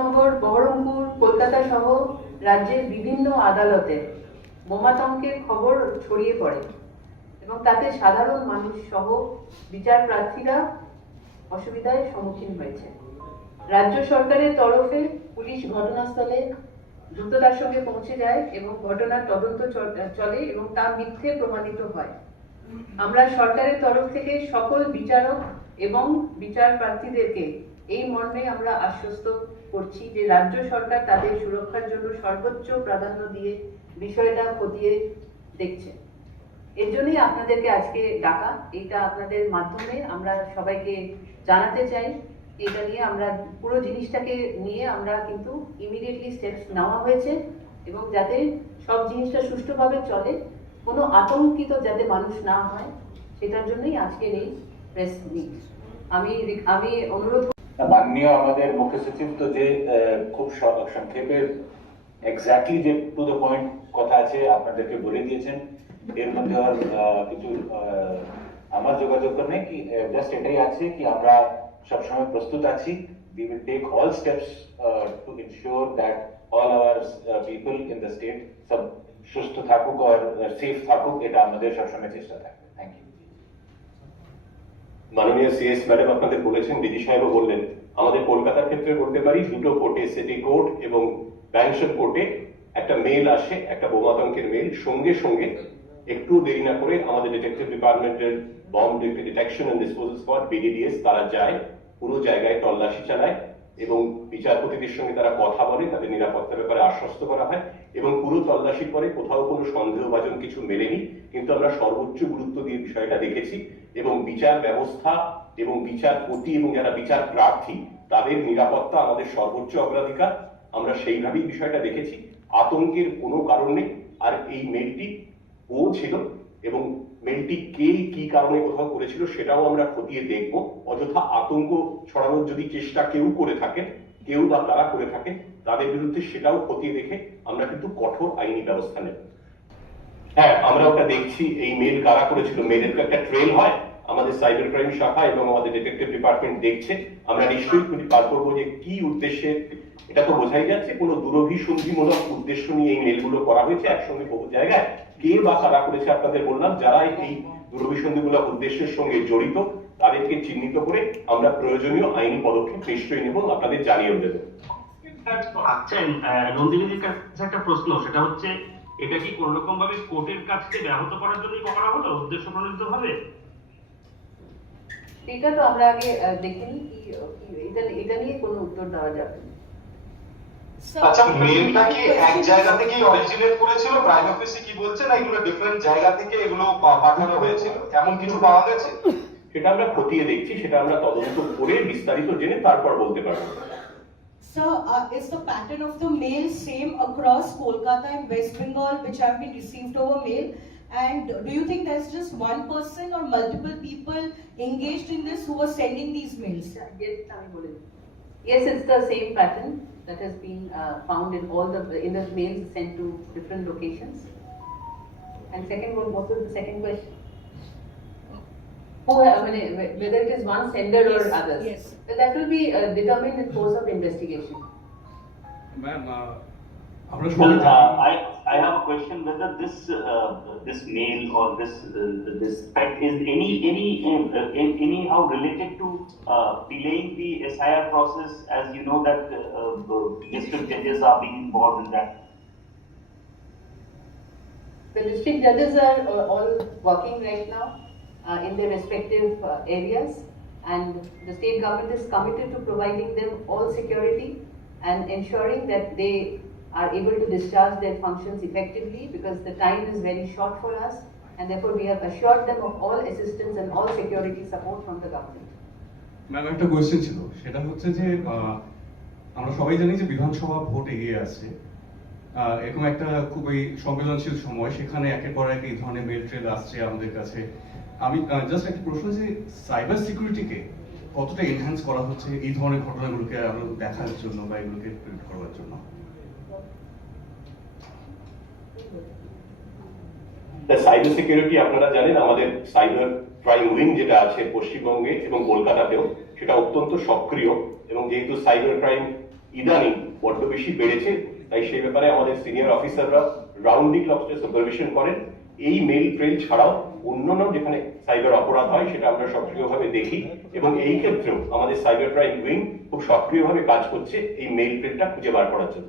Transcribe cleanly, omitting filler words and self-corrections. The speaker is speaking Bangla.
নগর, বহরমপুর, কলকাতা সহ রাজ্যের বিভিন্ন আদালতে বোমাতঙ্কের খবর ছড়িয়ে পড়ে এবং তাতে সাধারণ মানুষ সহ বিচার প্রার্থীরা অসুবিধার সম্মুখীন হয়েছে। রাজ্য সরকারের তরফে পুলিশ ঘটনাস্থলে দ্রুততার সঙ্গে পৌঁছে যায় এবং ঘটনার তদন্ত চলে এবং তা মিথ্যে প্রমাণিত হয়। আমরা সরকারের তরফ থেকে সকল বিচারক এবং বিচার প্রার্থীদেরকে এই মর্মে আমরা আশ্বস্ত করছি যে রাজ্য সরকার তাদের সুরক্ষার জন্য সর্বোচ্চ প্রাধান্য দিয়ে বিষয়টা খতিয়ে দেখছে। এর জন্যই আপনাদেরকে আজকে ডাকা। এটা আপনাদের মাধ্যমে আমরা সবাইকে জানাতে চাই। এটা নিয়ে আমরা পুরো জিনিসটাকে নিয়ে আমরা কিন্তু ইমিডিয়েটলি স্টেপস নেওয়া হয়েছে এবং যাতে সব জিনিসটা সুষ্ঠুভাবে চলে, কোনো আতঙ্কিত যাতে মানুষ না হয়, সেটার জন্যই আজকের এই প্রেস মিট। আমি অনুরোধ মাননীয় আমাদের মুখ্য সচিব তো যে খুব সংক্ষেপে এক্স্যাক্টলি যে টু দ্য পয়েন্ট কথা আছে আপনাদেরকে বলে দিয়েছেন। এর মধ্যে আর কিছু আমার যোগাযোগ নেই, কি জাস্ট এটাই আছে কি আমরা সবসময় প্রস্তুত আছি। We will take all steps to ensure that all our people in the state সব সুস্থ থাকুক আর সেফ থাকুক, এটা আমাদের সবসময় চেষ্টা থাকবে। Thank you. মাননীয় সিএস ম্যাডাম আপনাদের বলেছেন, ডিজি সাহেবও বললেন, আমাদের কলকাতার ক্ষেত্রে বলতে পারি দুটো কোর্টে, সিটি কোর্ট এবং ব্যাংশন কোর্টে একটা মেল আসে, একটা বোমাতঙ্কের মেল। সঙ্গে সঙ্গে একটু দেরি না করে আমাদের ডিটেকটিভ ডিপার্টমেন্টের bomb detection and disposal squad BDDS তারা যায়, পুরো জায়গায় তল্লাশি চালায় এবং বিচারপতিদের সঙ্গে তারা কথা বলে, তাদের নিরাপত্তার ব্যাপারে আশ্বস্ত করা হয় এবং পুরো তল্লাশির পরে কোথাও কোনো সন্দেহভাজন কিছু মেলেনি। কিন্তু আমরা সর্বোচ্চ গুরুত্ব দিয়ে বিষয়টা দেখেছি এবং বিচার ব্যবস্থা এবং বিচারপতি এবং যারা বিচার প্রার্থী তাদের নিরাপত্তা আমাদের সর্বোচ্চ অগ্রাধিকার। আমরা সেইভাবেই বিষয়টা দেখেছি। আতঙ্কের কোনো কারণ নেই। আর এই মেলটি ও ছিল এবং মেলটি কে কি কারণে কোথাও করেছিল সেটাও আমরা খতিয়ে দেখব। অযথা আতঙ্ক ছড়ানোর যদি চেষ্টা কেউ করে থাকে, কেউ বা তারা করে থাকে, তাদের বিরুদ্ধে সেটাও খতিয়ে দেখে আমরা কিন্তু কঠোর আইনি ব্যবস্থা নেব। হ্যাঁ, আমরা ওটা দেখছি এই মেল কারা করেছিল। মেলের একটা ট্রেল হয়, আমাদের সাইবার ক্রাইম শাখা এবং আমাদের ডিটেকটিভ ডিপার্টমেন্ট দেখছে। আমরা নিশ্চয়ই বার করবো যে কি উদ্দেশ্যে। এটা তো বোঝাই যাচ্ছে কোনো দুরভিসন্ধিমূলক উদ্দেশ্য নিয়ে এই মেলগুলো করা হয়েছে একসঙ্গে বহু জায়গায়। কে বা কারা করেছে আপনাদের বললাম, যারা এই দুরভিসন্ধিমূলক উদ্দেশ্যের সঙ্গে জড়িত তাদেরকে চিহ্নিত করে আমরা প্রয়োজনীয় আইনি পদক্ষেপ নিশ্চয়ই নেব, আপনাদের জানিয়েও দেব। আচ্ছা, নন্দিনীর কাছে একটা প্রশ্ন, সেটা হচ্ছে এটা কি কোন রকম ভাবে কোর্টের কাছে ব্যাহত করার জন্যই করা হলো উদ্দেশ্য প্রণোদিত ভাবে? এটা তো আমরা আগে দেখিনি, এটা নিয়ে কোনো উত্তর দেওয়া যাবে না। আচ্ছা, মেলটা কি এক জায়গা থেকে অরিজিনেট করেছিল? প্রাইম অফিসে কি বলছে না এগুলো ডিফারেন্ট জায়গা থেকে এগুলো পাঠানো হয়েছিল, এমন কিছু পাওয়া গেছে? সেটা আমরা খতিয়ে দেখছি, সেটা আমরা তদন্ত করে বিস্তারিত জেনে তারপর বলতে পারবো। Sir, is the pattern of the mail same across Kolkata and West Bengal which have been received over mail? And do you think there's just one person or multiple people engaged in this who are sending these mails? Yes, it's the same pattern that has been found in all the mails sent to different locations. And second one, what was the second question? Whether it is one sender or others. Yes. But that will be determined in course of investigation. Ma'am, I have a question whether this mail or this fact is anyhow related to delaying the SIR process, as you know that district judges are being involved in that. The district judges are all working right now in their respective areas, and the state government is committed to providing them all security and ensuring that they are able to discharge their functions effectively, because the time is very short for us, and therefore we have assured them of all assistance and all security support from the government. Ma'am, একটা কোয়েশ্চেন ছিল, সেটা হচ্ছে যে আমরা সবাই জানি যে বিধানসভা ভোট এগিয়ে আছে। এরকম একটা খুবই সংবেদনশীল সময়, সেখানে একের পর এক এই ধরনের মেল ট্রেল আসছে আমাদের কাছে। আমি জাস্ট একটা প্রশ্ন, যে সাইবার সিকিউরিটিকে কতটা এনহ্যান্স করা হচ্ছে এই ধরনের ঘটনাগুলোকে আরো দেখার জন্য বা এগুলোকে প্রিভেন্ট করার জন্য? সাইবার সিকিউরিটি আপনারা জানেন, আমাদের সাইবার ক্রাইম উইং যেটা আছে পশ্চিমবঙ্গে এবং কলকাতাতেও, সেটা অত্যন্ত সক্রিয় এবং যেহেতু সাইবার ক্রাইম ইদানিং বড্ড বেশি বেড়েছে, তাই সেই ব্যাপারে আমাদের সিনিয়র অফিসাররা রাউন্ড দি ক্লক সুপারভিশন করেন। এই মেল ট্রেল ছাড়াও অন্যান্য যেখানে সাইবার অপরাধ হয় সেটা আমরা সক্রিয়ভাবে দেখি, এবং এই ক্ষেত্রেও আমাদের সাইবার ক্রাইম উইং খুব সক্রিয়ভাবে কাজ করছে এই মেল ট্রেলটা খুঁজে বার করার জন্য।